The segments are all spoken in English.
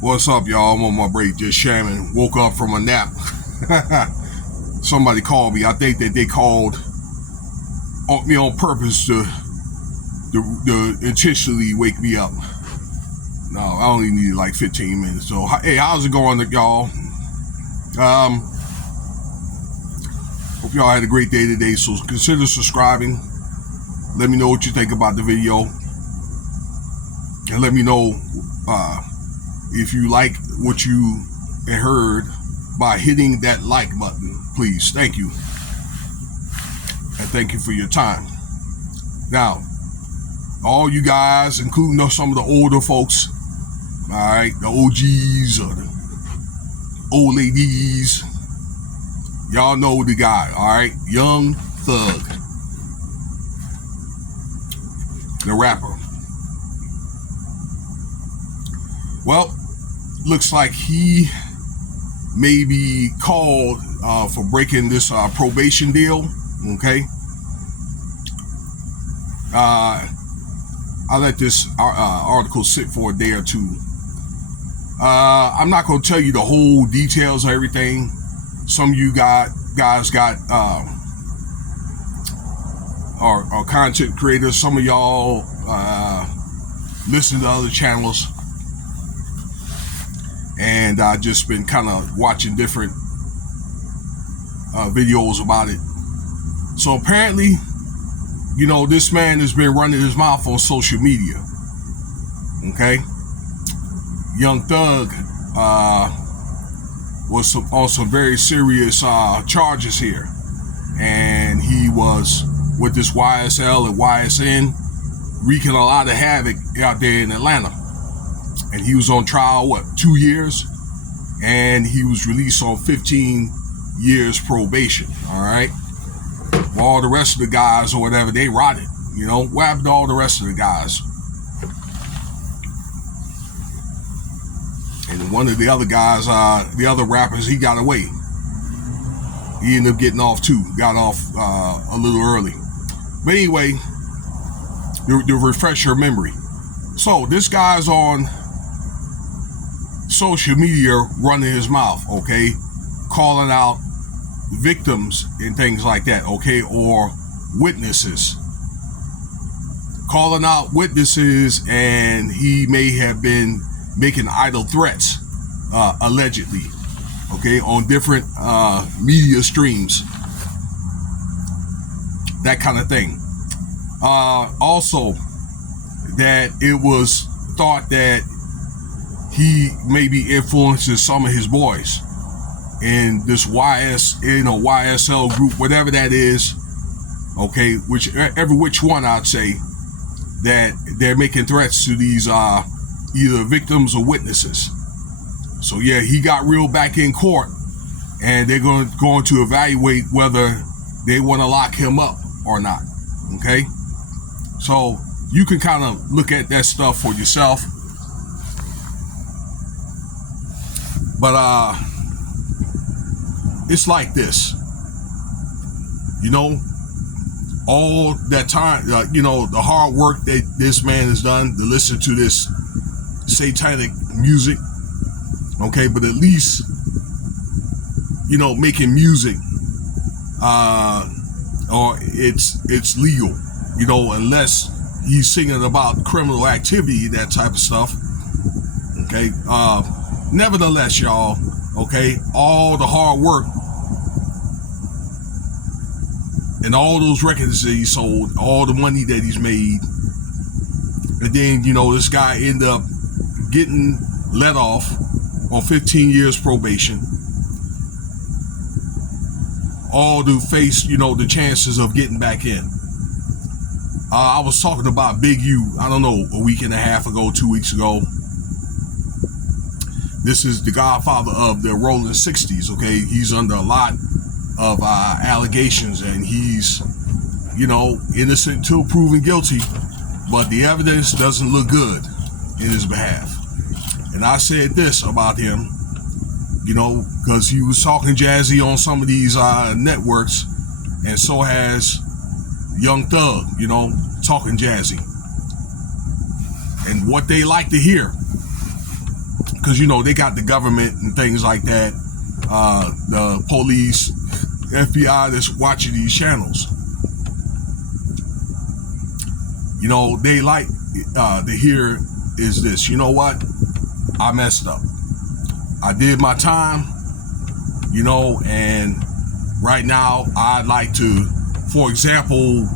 What's up, y'all? I'm on my break, just shamming. Woke up from a nap. Somebody called me. I think that they called me on purpose to intentionally wake me up. No, I only needed like 15 minutes. So, hey, how's it going, y'all? Hope y'all had a great day today. So consider subscribing. Let me know what you think about the video. And let me know if you like what you heard by hitting that like button, please. Thank you. And thank you for your time. Now, all you guys, including some of the older folks, all right, the OGs or the old ladies, y'all know the guy, all right? Young Thug, the rapper. Well, looks like he may be called for breaking this probation deal, okay? I'll let this article sit for a day or two. I'm not going to tell you the whole details of everything. Some of you guys got are content creators. Some of y'all listen to other channels. And I just been kind of watching different videos about it. So apparently, this man has been running his mouth on social media. Okay, Young Thug was on some very serious charges here, and he was with this YSL and YSN wreaking a lot of havoc out there in Atlanta. And he was on trial, 2 years? And he was released on 15 years probation, all right? Well, all the rest of the guys or whatever, they rotted, What happened to all the rest of the guys? And one of the other guys, the other rappers, he got away. He ended up getting off too, got off a little early. But anyway, to refresh your memory. So this guy's on social media running his mouth, okay, calling out victims and things like that, okay, or witnesses, calling out witnesses, and he may have been making idle threats, allegedly, okay, on different media streams, that kind of thing. Also, that it was thought that he maybe influences some of his boys in this YSL group, whatever that is, okay, which one I'd say, that they're making threats to these either victims or witnesses. So yeah, he got reeled back in court, and they're going to evaluate whether they want to lock him up or not, okay? So you can kind of look at that stuff for yourself. But it's like this, all that time, the hard work that this man has done to listen to this satanic music, okay, but at least, making music, or it's legal, unless he's singing about criminal activity, that type of stuff, okay. Nevertheless, y'all, okay, all the hard work and all those records that he sold, all the money that he's made, and then, this guy ended up getting let off on 15 years probation, all to face, the chances of getting back in. I was talking about Big U, I don't know, a week and a half ago, 2 weeks ago. This is the godfather of the Rolling 60s, okay? He's under a lot of allegations, and he's, innocent until proven guilty, but the evidence doesn't look good in his behalf. And I said this about him, because he was talking jazzy on some of these networks, and so has Young Thug, talking jazzy. And what they like to hear, because, they got the government and things like that, the police, FBI that's watching these channels. They like to hear is this, what? I messed up. I did my time, and right now I'd like to, for example,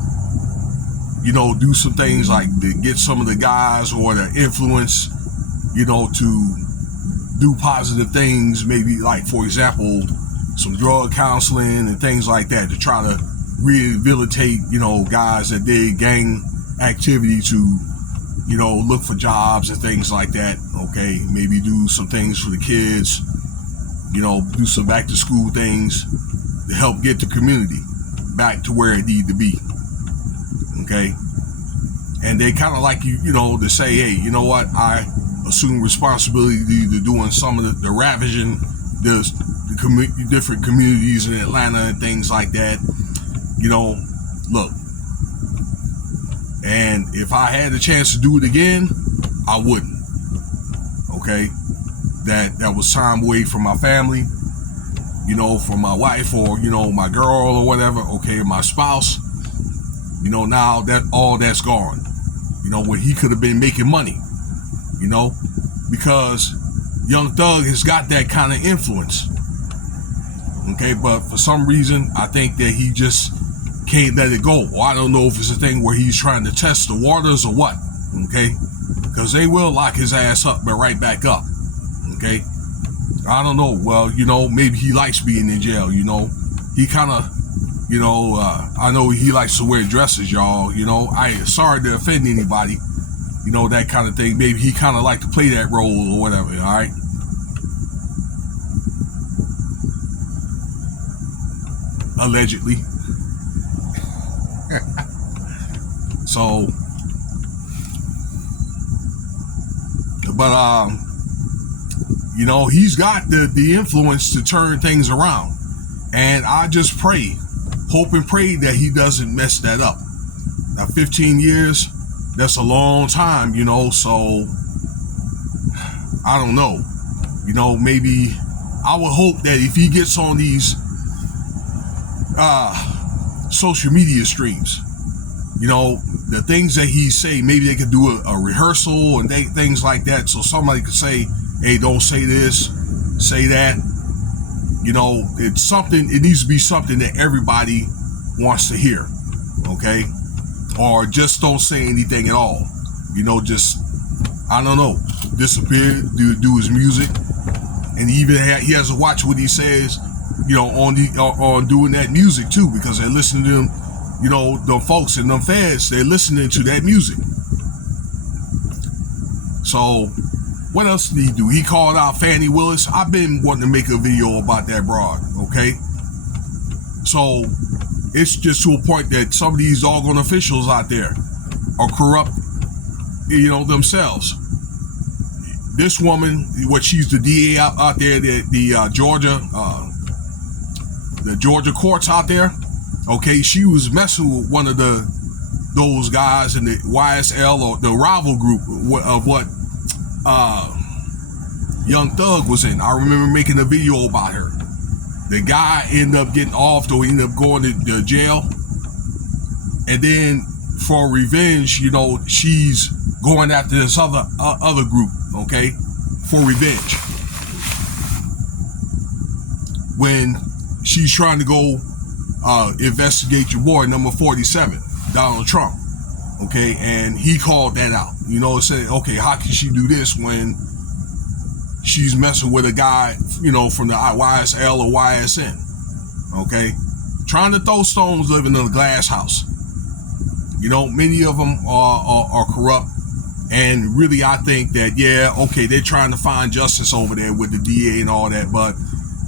do some things like to get some of the guys or the influence, to do positive things, maybe like, for example, some drug counseling and things like that, to try to rehabilitate, guys that did gang activity to, look for jobs and things like that. Okay, maybe do some things for the kids, do some back to school things to help get the community back to where it need to be. Okay, and they kind of like you, to say, hey, you know what, I assume responsibility to doing some of the ravaging the different communities in Atlanta and things like that. Look, and if I had the chance to do it again, I wouldn't. Okay, that was time away from my family, from my wife or my girl or whatever. Okay, my spouse. Now that all that's gone. Where he could have been making money. Because Young Thug has got that kind of influence. Okay, but for some reason, I think that he just can't let it go. Or I don't know if it's a thing where he's trying to test the waters or what. Okay, because they will lock his ass up, but right back up. Okay, I don't know. Well, maybe he likes being in jail. He kind of, I know he likes to wear dresses, y'all. I ain't sorry to offend anybody. That kind of thing. Maybe he kind of like to play that role or whatever. All right. Allegedly. So, but he's got the influence to turn things around, and I just hope and pray that he doesn't mess that up. Now, 15 years, that's a long time, so I don't know. Maybe I would hope that if he gets on these social media streams, the things that he say, maybe they could do a rehearsal and things like that, so somebody could say, hey, don't say this, say that. It's something, it needs to be something that everybody wants to hear. Okay, or just don't say anything at all. Just, I don't know, disappear, do his music, and he has to watch what he says, on doing that music too, because they're listening to him. The folks and them fans, they're listening to that music. So, what else did he do? He called out Fannie Willis. I've been wanting to make a video about that broad, okay? So, it's just to a point that some of these doggone officials out there are corrupt, themselves. This woman, she's the DA out there, the Georgia courts out there. Okay, she was messing with one of those guys in the YSL, or the rival group of what Young Thug was in. I remember making a video about her. The guy ended up getting off, or he ended up going to jail. And then for revenge, she's going after this other group, okay, for revenge. When she's trying to go investigate your boy, number 47, Donald Trump, okay, and he called that out. Said, okay, how can she do this when she's messing with a guy, from the YSL or YSN, okay, trying to throw stones, living in a glass house. Many of them are corrupt, and really, I think that, yeah, okay, they're trying to find justice over there with the DA and all that, but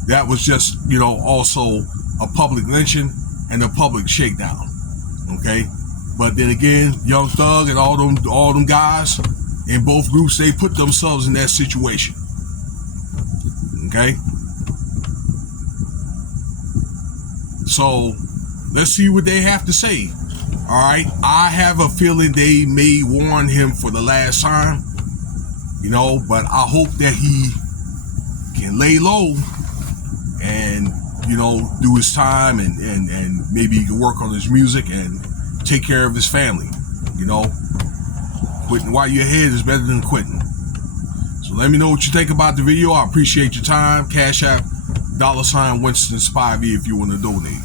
that was just, also a public lynching and a public shakedown, okay? But then again, Young Thug and all them guys in both groups, they put themselves in that situation, okay? So let's see what they have to say. All right, I have a feeling they may warn him for the last time, but I hope that he can lay low and, you know, do his time and maybe he can work on his music and take care of his family. You know, quitting while you're ahead is better than quitting. So let me know what you think about the video. I appreciate your time. Cash App $Winston Spivey if you want to donate.